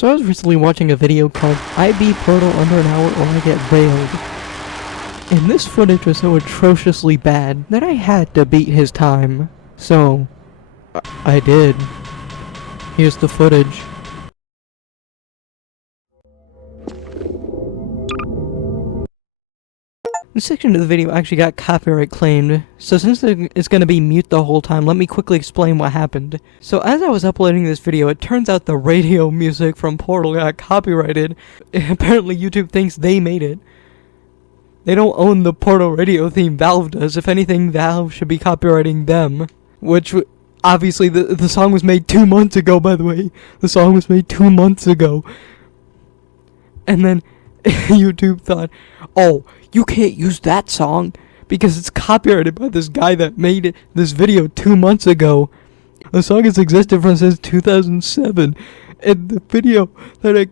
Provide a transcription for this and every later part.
So I was recently watching a video called I Beat Portal Under an Hour or I Get Railed. And this footage was so atrociously bad that I had to beat his time. So, I did. Here's the footage. This section of the video actually got copyright claimed, so since it's gonna be mute the whole time, let me quickly explain what happened. So as I was uploading this video, it turns out the radio music from Portal got copyrighted. Apparently YouTube thinks they made it. They don't own the Portal radio theme, Valve does. If anything, Valve should be copyrighting them. Which, obviously, the song was made 2 months ago, by the way. The song was made 2 months ago. And then YouTube thought, oh, you can't use that song because it's copyrighted by this guy that made this video 2 months ago. The song has existed since 2007, and the video that I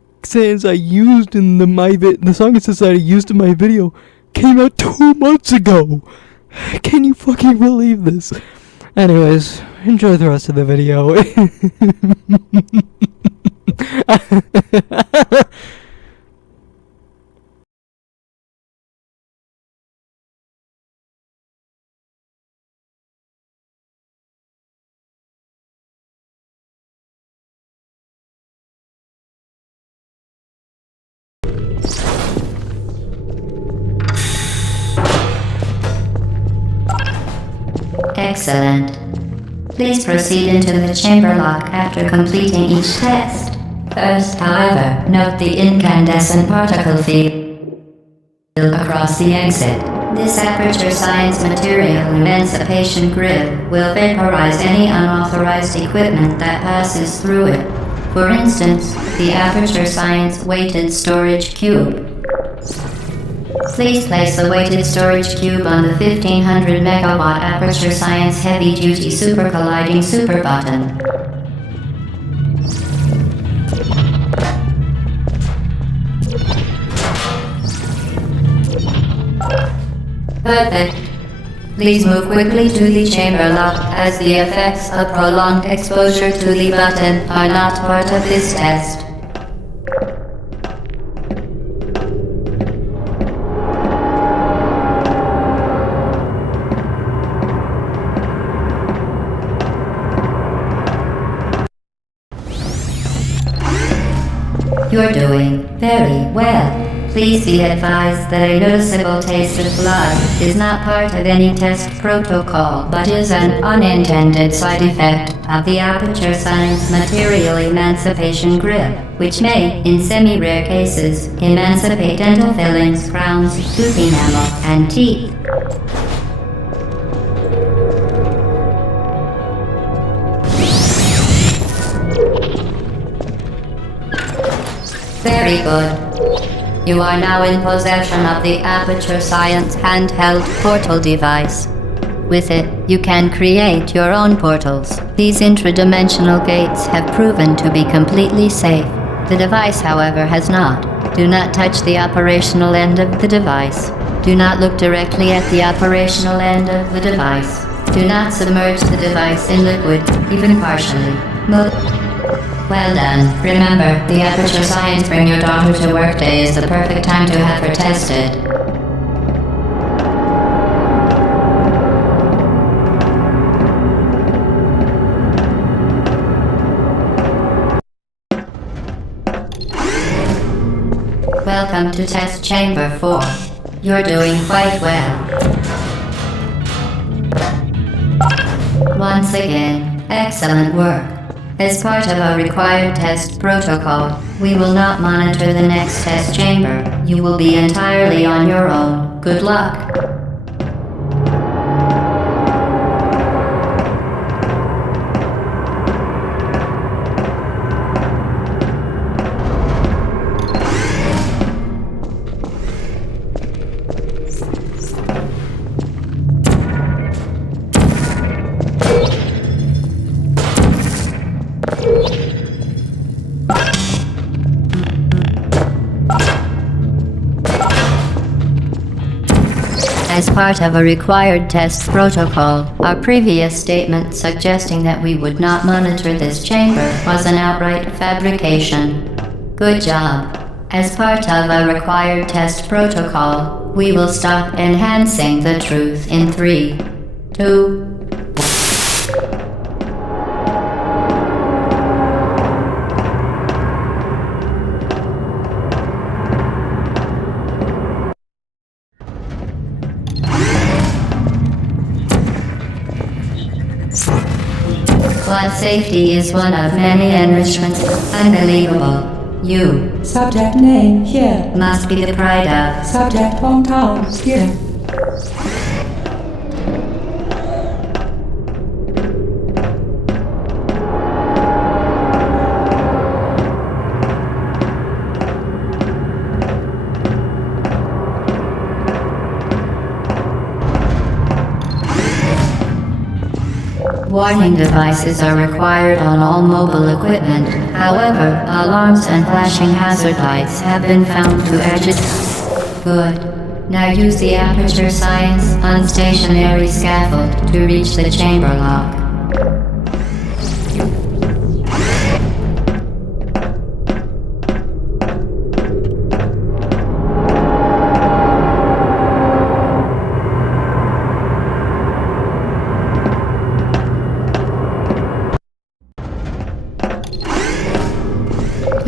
used in the song it says that I used in my video came out 2 months ago. Can you fucking believe this? Anyways, enjoy the rest of the video. Excellent. Please proceed into the chamber lock after completing each test. First, however, note the incandescent particle field across the exit. This aperture science material emancipation grid will vaporize any unauthorized equipment that passes through it. For instance, the aperture science weighted storage cube. Please place the weighted storage cube on the 1500 megawatt Aperture Science Heavy Duty Super Colliding Super Button. Perfect. Please move quickly to the chamber lock as the effects of prolonged exposure to the button are not part of this test. You're doing very well. Please be advised that a noticeable taste of blood is not part of any test protocol, but is an unintended side effect of the Aperture Science Material Emancipation Grip, which may, in semi-rare cases, emancipate dental fillings, crowns, tooth enamel, and teeth. Very good. You are now in possession of the Aperture Science handheld portal device. With it, you can create your own portals. These intradimensional gates have proven to be completely safe. The device, however, has not. Do not touch the operational end of the device. Do not look directly at the operational end of the device. Do not submerge the device in liquid, even partially. Well done. Remember, the Aperture Science Bring Your Daughter to Work Day is the perfect time to have her tested. Welcome to Test Chamber 4. You're doing quite well. Once again, excellent work. As part of a required test protocol, we will not monitor the next test chamber. You will be entirely on your own. Good luck. As part of a required test protocol, our previous statement suggesting that we would not monitor this chamber was an outright fabrication. Good job. As part of a required test protocol, we will stop enhancing the truth in 3, 2, Blood safety is one of many enrichments. Unbelievable. You Subject name here. must be the pride of. Subject hometown here. Warning devices are required on all mobile equipment. However, alarms and flashing hazard lights have been found to agitate. Good. Now use the aperture science unstationary scaffold to reach the chamber lock.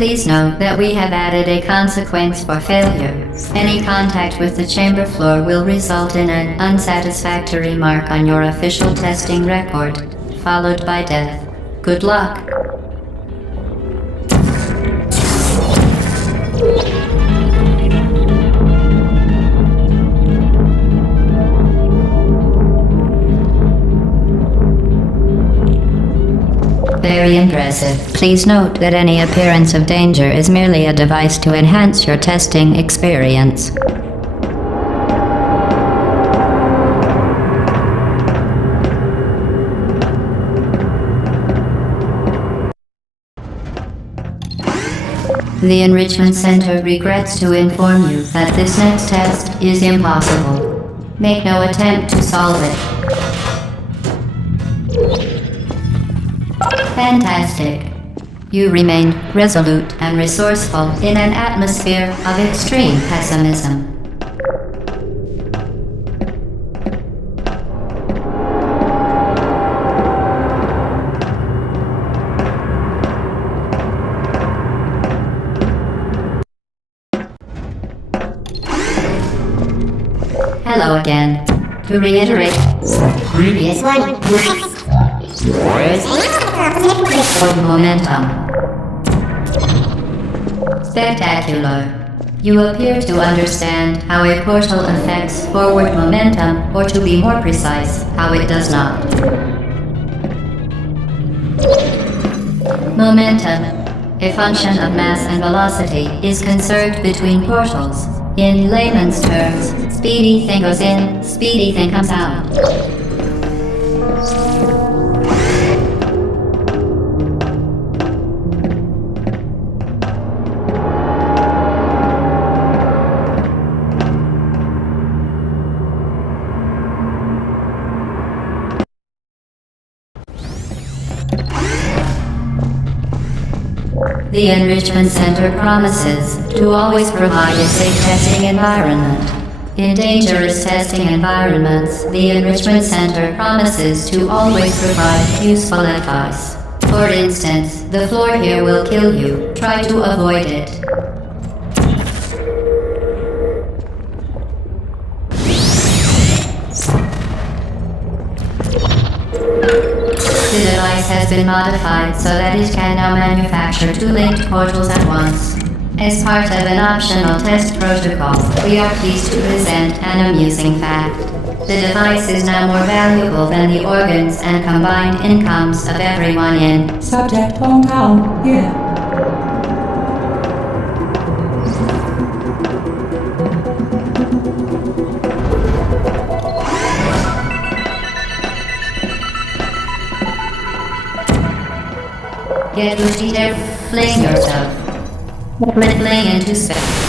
Please note that we have added a consequence for failure. Any contact with the chamber floor will result in an unsatisfactory mark on your official testing record, followed by death. Good luck. Very impressive. Please note that any appearance of danger is merely a device to enhance your testing experience. The Enrichment Center regrets to inform you that this next test is impossible. Make no attempt to solve it. Fantastic. You remained resolute and resourceful in an atmosphere of extreme pessimism. Hello again. To reiterate, previous one. Momentum. Spectacular. You appear to understand how a portal affects forward momentum, or to be more precise, how it does not. Momentum, a function of mass and velocity, is conserved between portals. In layman's terms, speedy thing goes in, speedy thing comes out. The Enrichment Center promises to always provide a safe testing environment. In dangerous testing environments, the Enrichment Center promises to always provide useful advice. For instance, the floor here will kill you. Try to avoid it. The device has been modified so that it can now manufacture two linked portals at once. As part of an optional test protocol, we are pleased to present an amusing fact. The device is now more valuable than the organs and combined incomes of everyone in Subject hometown here. Get your feet there, fling yourself. Fling into space.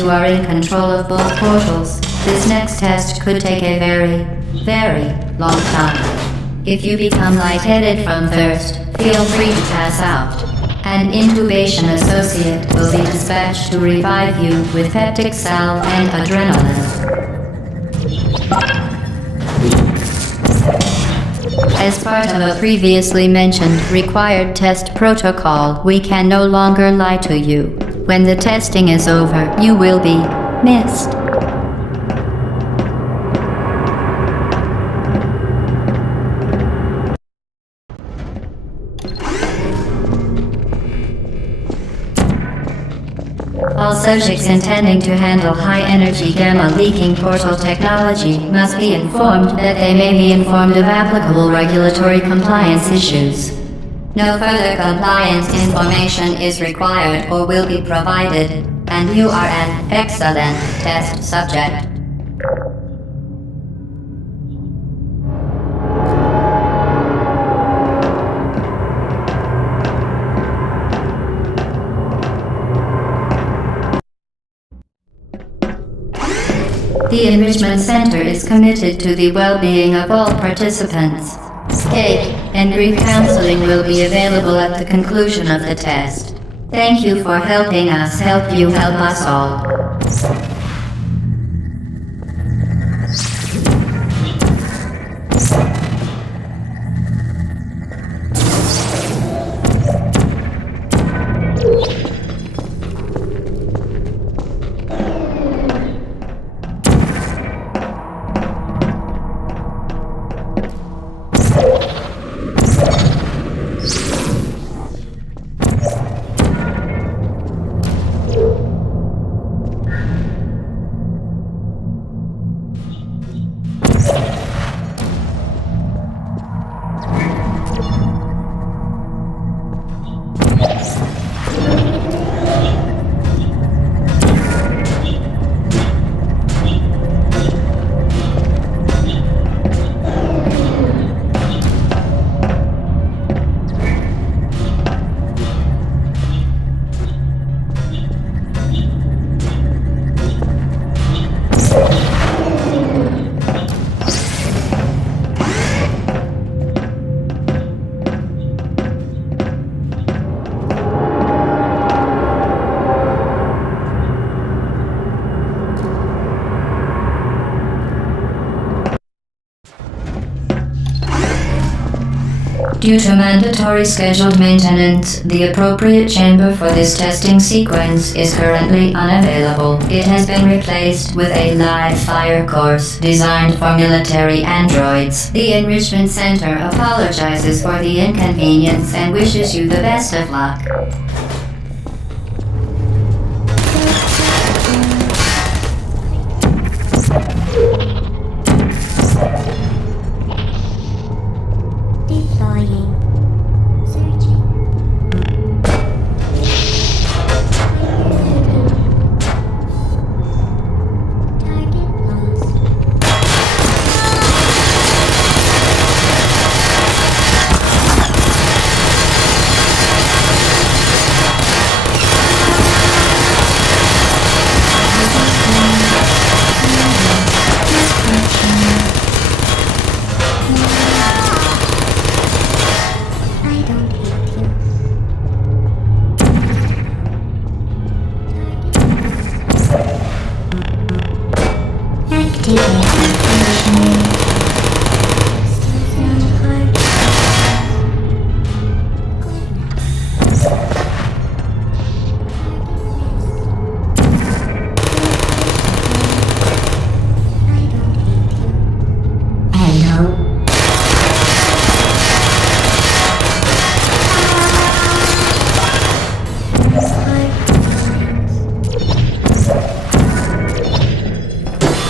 who are in control of both portals, this next test could take a very, very long time. If you become lightheaded from thirst, feel free to pass out. An intubation associate will be dispatched to revive you with peptic salve and adrenaline. As part of a previously mentioned required test protocol, we can no longer lie to you. When the testing is over, you will be missed. All subjects intending to handle high-energy gamma-leaking portal technology must be informed that they may be informed of applicable regulatory compliance issues. No further compliance information is required or will be provided, and you are an excellent test subject. The Enrichment Center is committed to the well-being of all participants. Cake and grief counseling will be available at the conclusion of the test. Thank you for helping us help you help us all. Due to mandatory scheduled maintenance, the appropriate chamber for this testing sequence is currently unavailable. It has been replaced with a live fire course designed for military androids. The Enrichment Center apologizes for the inconvenience and wishes you the best of luck.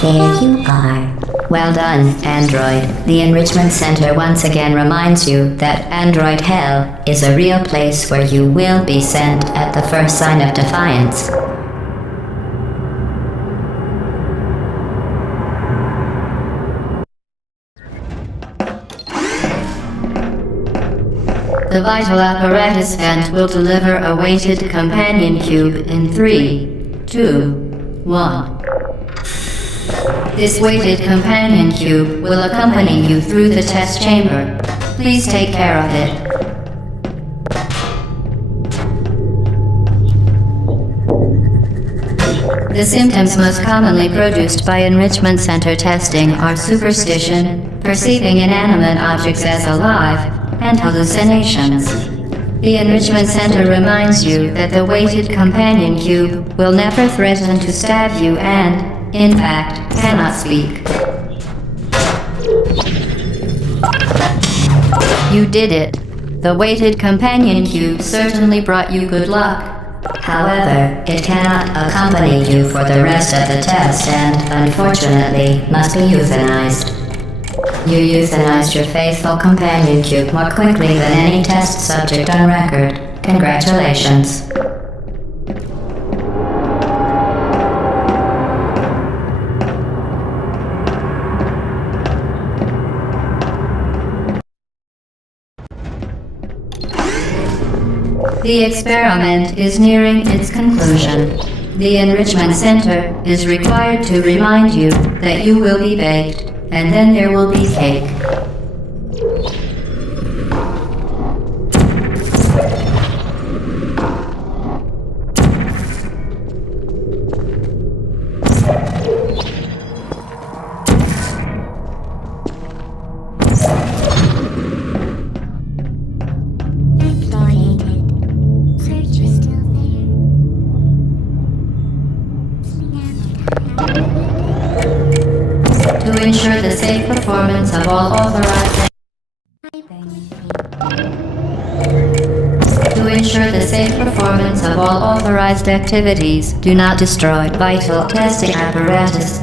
There you are. Well done, Android. The Enrichment Center once again reminds you that Android Hell is a real place where you will be sent at the first sign of defiance. The vital apparatus vent will deliver a weighted companion cube in 3, 2, 1. This weighted companion cube will accompany you through the test chamber. Please take care of it. The symptoms most commonly produced by enrichment center testing are superstition, perceiving inanimate objects as alive, and hallucinations. The enrichment center reminds you that the weighted companion cube will never threaten to stab you and, in fact, cannot speak. You did it. The weighted companion cube certainly brought you good luck. However, it cannot accompany you for the rest of the test and, unfortunately, must be euthanized. You euthanized your faithful companion cube more quickly than any test subject on record. Congratulations. The experiment is nearing its conclusion. The Enrichment Center is required to remind you that you will be baked, and then there will be cake. To ensure the safe performance of all authorized activities, do not destroy vital testing apparatus.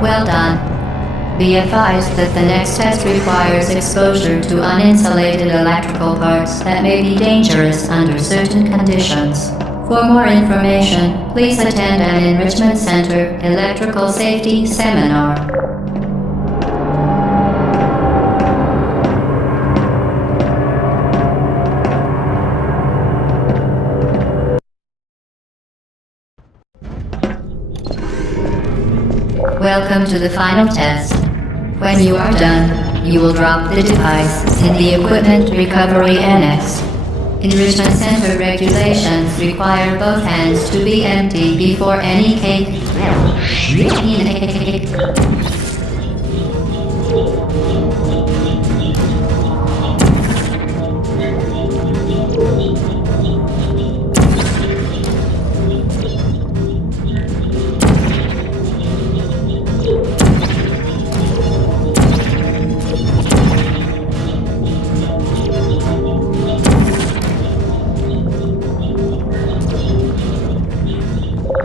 Well done. Be advised that the next test requires exposure to uninsulated electrical parts that may be dangerous under certain conditions. For more information, please attend an Enrichment Center Electrical Safety Seminar. Welcome to the final test. When you are done, you will drop the device in the Equipment Recovery Annex. Enrichment Center regulations require both hands to be empty before any cake.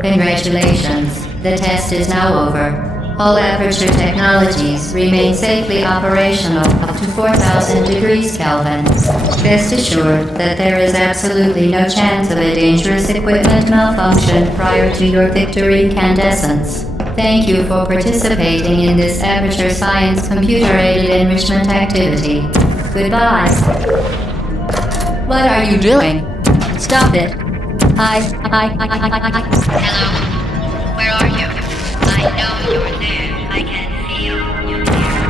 Congratulations, the test is now over. All aperture technologies remain safely operational up to 4,000 degrees Kelvin. Rest assured that there is absolutely no chance of a dangerous equipment malfunction prior to your victory incandescence. Thank you for participating in this aperture science computer-aided enrichment activity. Goodbye. What are you doing? Stop it. Hi. Hello? Where are you? I know you're there. I can feel you there.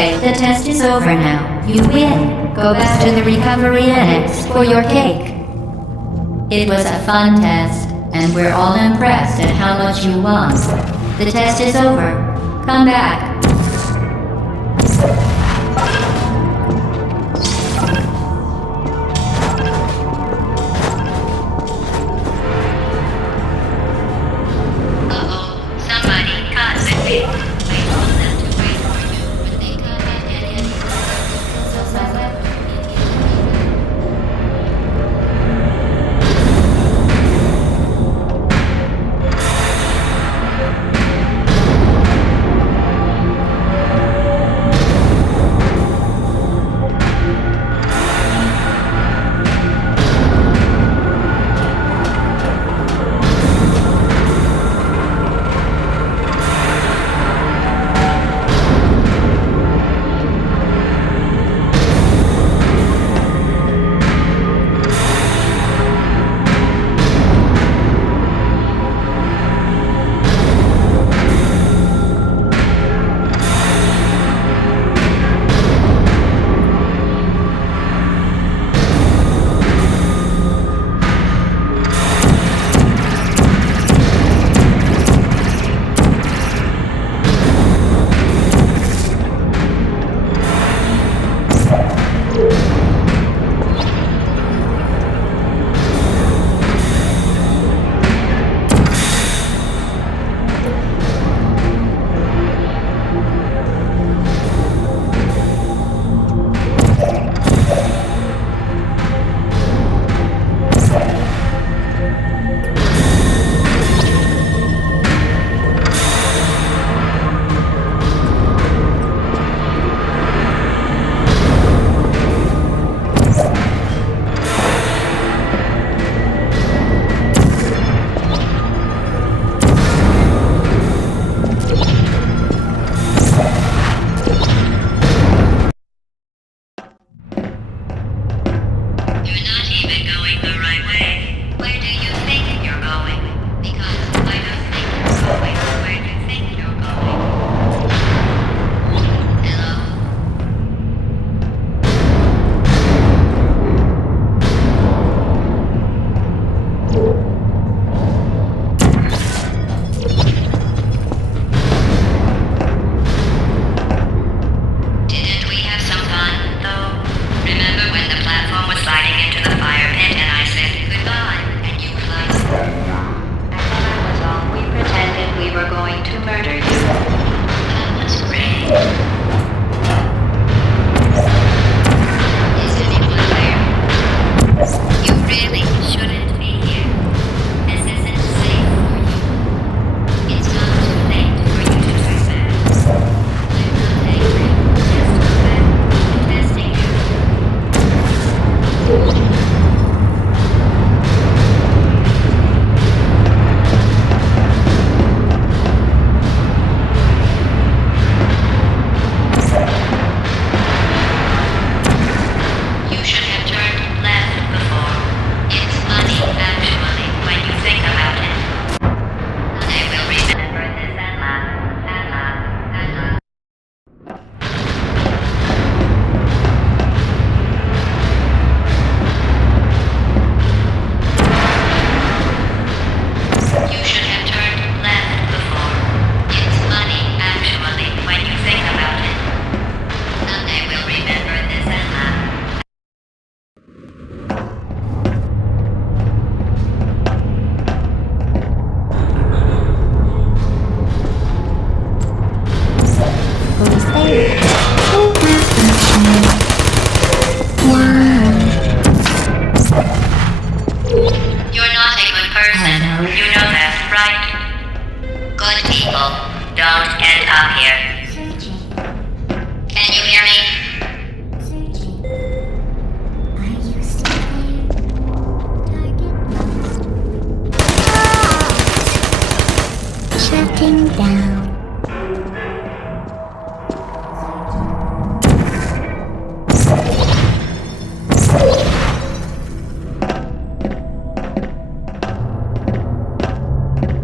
Okay, the test is over now. You win. Go back to the recovery annex for your cake. It was a fun test, and we're all impressed at how much you won. The test is over. Come back. Uh-oh, somebody cut the cake. I told them to wait for you, but they cut it anyway. You're not even going the right way. Where do you think you're going? Because I don't think you're going where you think you're going. Hello? Didn't we have some fun, though? Remember when the platform was sliding into the fire pit and I said goodbye, and you were like, and when that was all, we pretended we were going to murder you. That was great. Is anyone there? You really shouldn't be here. This isn't safe for you. It's not too late for you to turn back. I'm not angry. Just go back. I'm testing you. You should have turned left before. It's funny, actually, when you think about it. I will remember this and laugh, and laugh, and laugh. You should have turned left before. It's funny, actually, when you think about it. Someday we'll remember this and laugh. You're not a good person. You know that, right? Good people don't end up here. Can you hear me? Shutting down.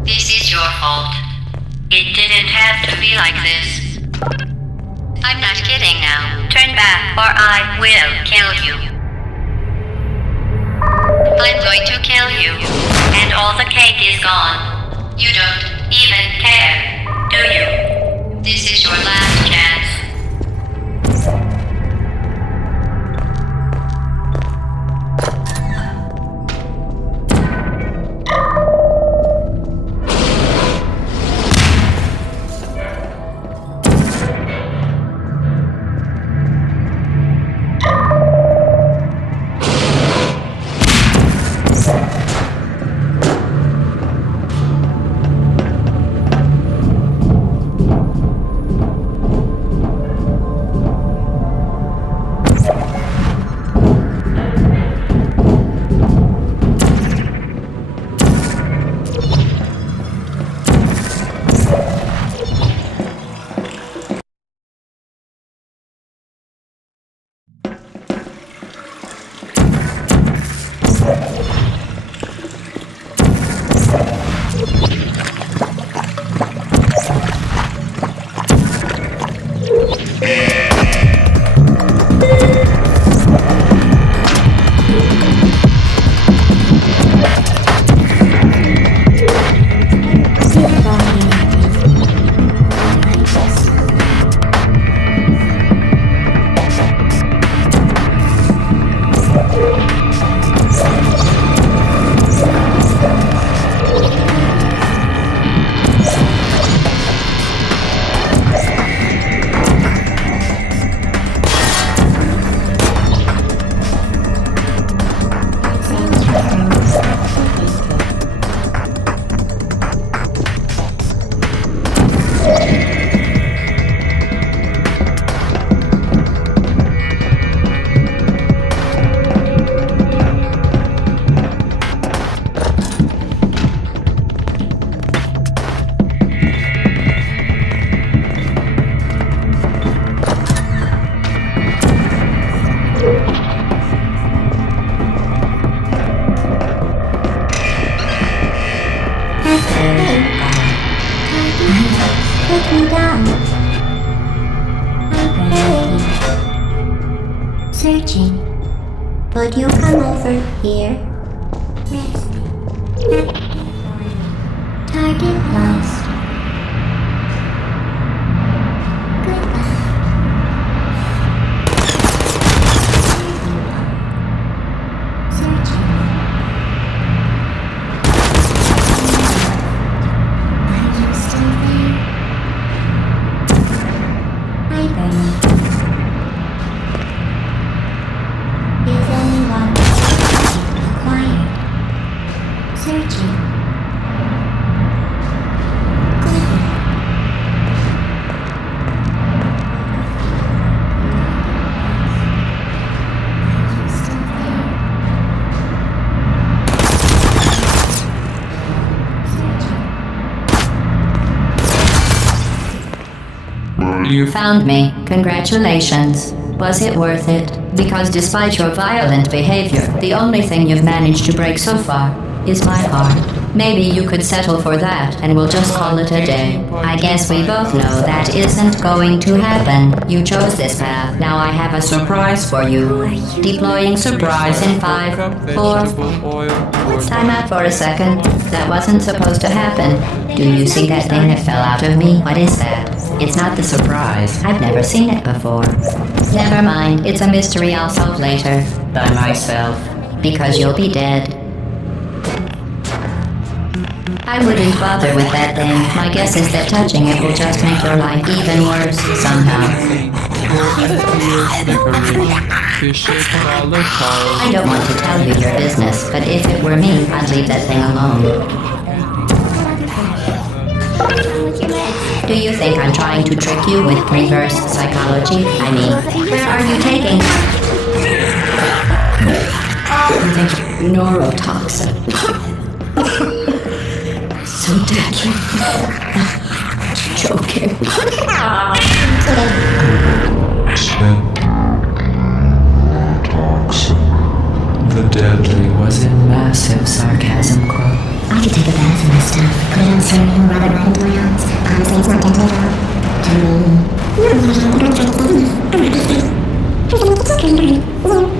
This is your fault. It didn't have to be like this. I'm not kidding. or I will kill you. I'm going to kill you, and all the cake is gone. You don't even care, do you? This is your last chance. Put me down. I'm ready. Searching. Would you come over here? Target lost. Goodbye. Searching. Are you still there? Hi, Bernie. Is anyone required? Searching. Goodbye. Are you still there? Searching. You found me. Congratulations. Was it worth it? Because despite your violent behavior, the only thing you've managed to break so far is my heart. Maybe you could settle for that and we'll just call it a day. I guess we both know that isn't going to happen. You chose this path. Now I have a surprise for you. Deploying surprise in 5, 4... Time out for a second. That wasn't supposed to happen. Do you see that thing that fell out of me? What is that? It's not the surprise. I've never seen it before. Never mind. It's a mystery I'll solve later. By myself. Because you'll be dead. I wouldn't bother with that thing. My guess is that touching it will just make your life even worse somehow. I don't want to tell you your business, but if it were me, I'd leave that thing alone. Do you think I'm trying to trick you with reverse psychology? I mean, where are you taking me? Neurotoxin. So deadly. Joking. The deadly was in massive sarcasm quote. I could take a bath in this stuff, put it on cereal, rub it right into my arms. Honestly, it's not deadly at all. To me. It's okay.